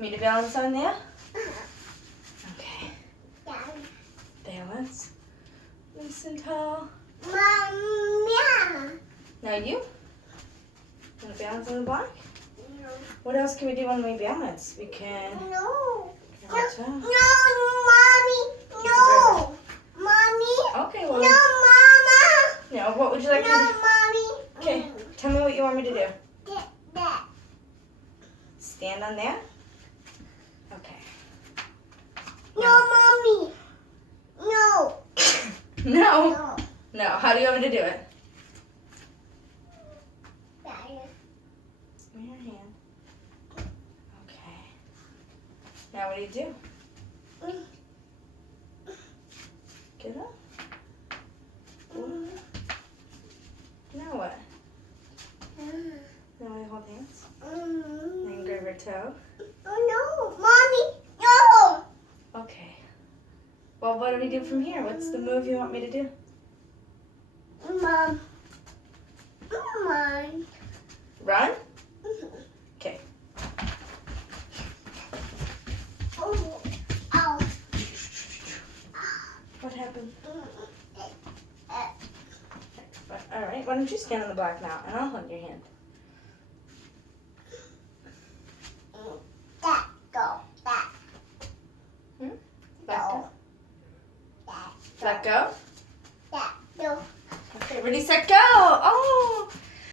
me to balance on there? Okay. Balance. Nice and tall. Mom, Now you? Want to balance on the block? no. What else can we do when we balance? We can... No. What's No, that? mommy. No. Mommy. Okay, No, well... mama. No, what would you like me No, to do? mommy. Okay, tell me what you want me to do. That. Stand on there? Okay. No, mommy. No. No. No. No, how do you want me to do it? Give me your hand. Okay. Now what do you do? Get up. Now what? Now we hold hands. Then grab her toe. Oh, no, mommy. No. Okay. Well, what do we do from here? What's the move you want me to do? Mom. Mom. Run? Okay. Oh. Ow. What happened? All right. Why don't you stand on the block now, and I'll hold your hand. That. Go. That. Let go. That. Let go. That. Go. Okay. Ready, set, go. Oh.